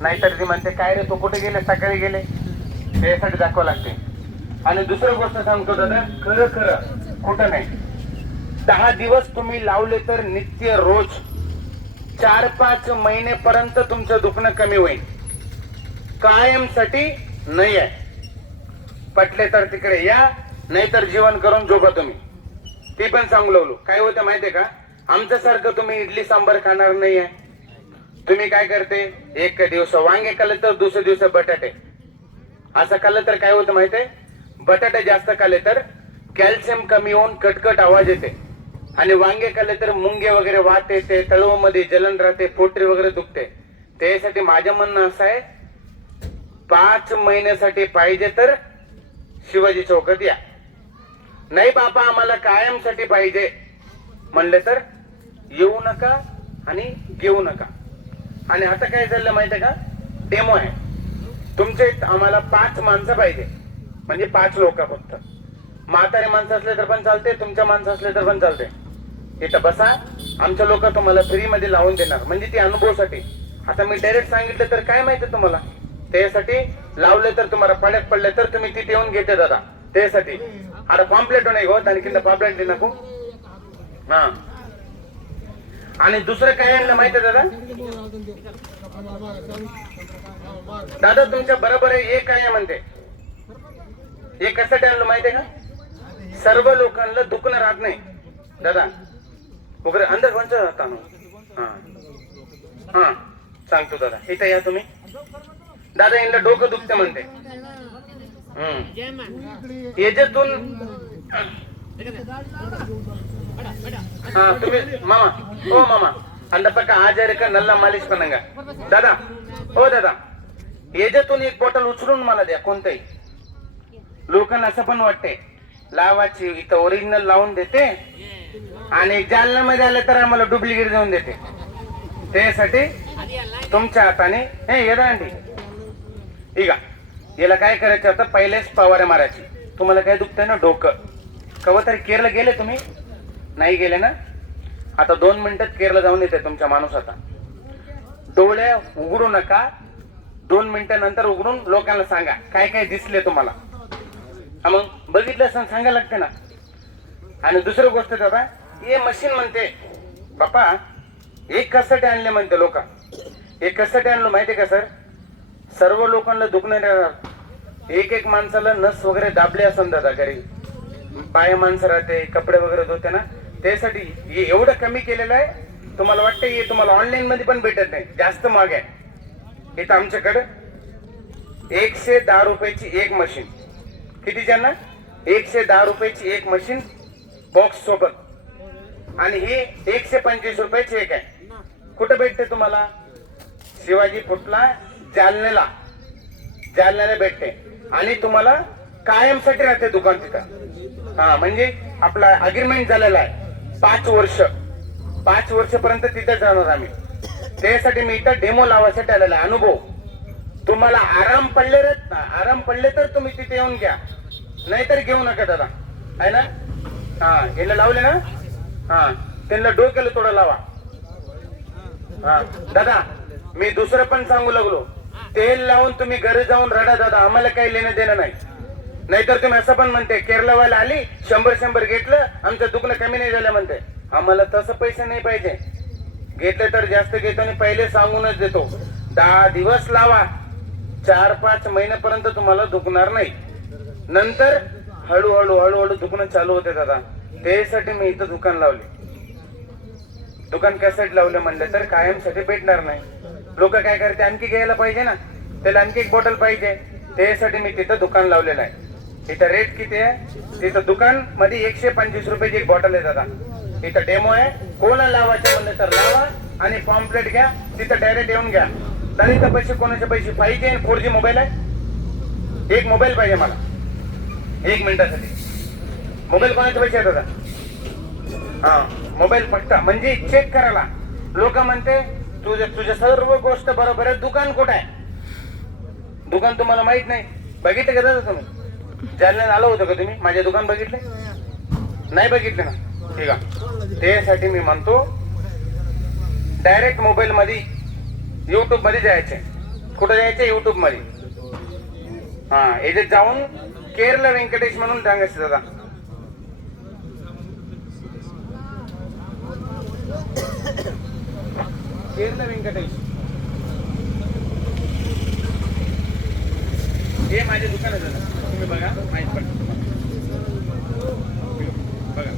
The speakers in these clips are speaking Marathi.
नाहीतर ती म्हणते काय रे तो कुठे गेले, सकाळी गेले, त्यासाठी दाखवावं लागते. आणि दुसरी गोष्ट सांगतो दादा, खरं खरं कुठं नाही. 10 दिवस तुम्ही लावले तर नित्य रोज 4-5 महिनेपर्यंत तुमचं दुखणं कमी होईल. कायमसाठी नाही आहे. पटले तर तिकडे या, नाहीतर जीवन करून झोपा तुम्ही. ते पण सांगू लागलो. काय होतं माहितीये का, आमच्या सारखं तुम्ही इडली सांबार खाणार नाहीये. तुम्ही काय करते, एक दिवस वांगे खाल्ले तर दुसरे दिवस बटाटे. असं खाल्लं तर काय होतं माहितीये, बटाटे जास्त खाल्ले तर कॅल्शियम कमी होऊन कटकट आवाज येते. आणि वांगे खाल्ले तर मुंगे वगैरे वात येते, तळवमध्ये जलन राहते, पोटरी वगैरे दुखते. त्यासाठी माझं म्हणणं असं आहे, 5 महिन्यासाठी पाहिजे तर शिवाजी चौकात या. नाही बापा आम्हाला कायमसाठी पाहिजे म्हणले तर येऊ नका आणि घेऊ नका. आणि आता काय झालं माहितीये का, डेमो आहे तुमचे. आम्हाला 5 माणसं पाहिजे, म्हणजे 5 लोक फक्त. म्हातारे माणसं असले तर पण चालते, तुमच्या माणसं असले तर पण चालते. इथं बसा, आमच्या लोक तुम्हाला फ्री मध्ये लावून देणार, म्हणजे ती अनुभवासाठी. आता मी डायरेक्ट सांगितलं तर काय माहिती तुम्हाला, त्यासाठी लावले तर तुम्हाला पडत पडले तर तुम्ही तिथे येऊन घेते दादा. त्यासाठी आता पॉम्पलेट नाही होत आणि किंवा पॉम्पलेट दे नको. हा आणि दुसरं काय आणलं माहितीये दादा, दादा तुमच्या बरोबर आहे. एक काय म्हणते, हे कशासाठी आणलं माहितीये का, सर्व लोकांना दुखणं राहत नाही दादा वगैरे अंदर कोणचं होता. हा हा सांगतो दादा, इथं या तुम्ही. दादा यांना डोकं दुखते म्हणते. याच्यातून हा तुम्ही मामा, हो मामा अंद पक्का आजारी का नल्ला मालिश पणंगा दादा. हो दादा, याच्यातून एक बॉटल उचलून मला द्या कोणतंही. लोकांना असं पण वाटते लावाची, इथं ओरिजिनल लावून देते आणि जालना मध्ये आले तर आम्हाला डुप्लिकेट देऊन देते. त्यासाठी तुमच्या हाताने हे येदा अंडी ठीक आहे. याला काय करायचं आता, पहिलेच फवारे मारायची. तुम्हाला काय दुखतंय ना डोकं, कवा तरी केरला गेले तुम्ही, नाही गेले ना. आता 2 मिनिटात केरला जाऊन येते तुमचा माणूस. आता डोळे उघडू नका, 2 मिनिटानंतर उघडून लोकांना सांगा काय काय दिसले तुम्हाला. मग बघितलं असं सांगायला लागते ना. आणि दुसरी गोष्ट दादा, हे मशीन म्हणते बापा एक कशासाठी आणले म्हणते लोक. एक कशासाठी आणलं माहितीये का सर, सर्व लोकांना दुखणं. एक माणसाला नस वगैरे दाबले असन दादा, घरी पाय माणसं राहते, कपडे वगैरे धुते ना, त्यासाठी हे एवढं कमी केलेलं आहे. तुम्हाला वाटतं हे तुम्हाला ऑनलाईन मध्ये पण भेटत नाही, जास्त महाग आहे. इथं आमच्याकडे 110 रुपयाची एक मशीन. किती ज्यांना 110 रुपयाची एक मशीन बॉक्स सोबत. आणि हे 125 रुपयाची एक आहे. कुठे भेटते तुम्हाला, शिवाजी फुटला जालन्याला भेटते. आणि तुम्हाला कायमसाठी राहते दुकान तिथं. हा म्हणजे आपला अग्रीमेंट झालेला आहे 5 वर्ष. 5 वर्षपर्यंत तिथे जाणार आम्ही. त्यासाठी मी इथं डेमो लावायसाठी आलेला आहे. अनुभव तुम्हाला आराम पडले तर तुम्ही तिथे येऊन घ्या, नाहीतर घेऊ नका दादा, आहे ना. हा याला लावले ना, हा त्यांना डोक्याला थोडं लावा. हा दादा मी दुसरं पण सांगू लागलो, तेल लावून तुम्ही घरी जाऊन रडा दादा, आम्हाला काही लेणं देणं नाही. नाहीतर तुम्ही असं पण म्हणते केरलावाला आली 100 घेतलं, आमचं दुखणं कमी नाही झालं म्हणते. आम्हाला तसं पैसे नाही पाहिजे. घेतले तर जास्त घेतो आणि पहिले सांगूनच देतो 10 दिवस लावा, 4-5 महिन्यापर्यंत तुम्हाला दुखणार नाही. नंतर हळूहळू दुखणं चालू होते दादा. त्यासाठी मी इथं दुकान लावले. दुकान कॅसेट लावले म्हणलं तर कायमसाठी भेटणार नाही. लोक काय करते, आणखी घ्यायला पाहिजे ना, त्याला आणखी एक बॉटल पाहिजे. त्यासाठी मी तिथं दुकान लावलेलं आहे. इथं रेट किती आहे, तिथं दुकान मध्ये 125 रुपयाची एक बॉटल आहे दादा. इथं डेमो आहे, कोणाला लावायचं म्हणलं तर लावा आणि पॉम्पलेट घ्या, तिथं डायरेक्ट येऊन घ्या. दलित पैसे कोणाचे पैसे पाहिजे, 4G मोबाईल आहे, एक मोबाईल पाहिजे मला 1 मिनिटासाठी. मोबाईल कोणाचे पैसे आहेत दादा, हा मोबाईल फक्त म्हणजे चेक करायला. लोक म्हणते तुझ्या सर्व गोष्ट बरोबर आहे, दुकान कुठं आहे. दुकान तुम्हाला माहित नाही, बघितलं का दादा तुम्ही, जालन्यात आलं होतं का तुम्ही, माझे दुकान बघितले नाही, बघितले ना, ठीक आहे. त्यासाठी मी म्हणतो डायरेक्ट मोबाईल मध्ये YouTube मध्ये जायचे, कुठं जायचं युट्यूब मध्ये हा याच्यात जाऊन केरला व्यंकटेश म्हणून सांगायचं दादा केरला व्यंकटेश हे माझे दुकान आहे दादा तुम्ही बघा माहित पडतं बघा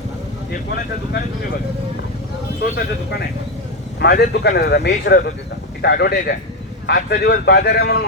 हे कोणाचं दुकान आहे तुम्ही बघा स्वतःचं दुकान आहे माझेच दुकान आहे दादा मी राहतो तिथं ऍडव्हर्टाईज आहे आजचा दिवस बाजार आहे म्हणून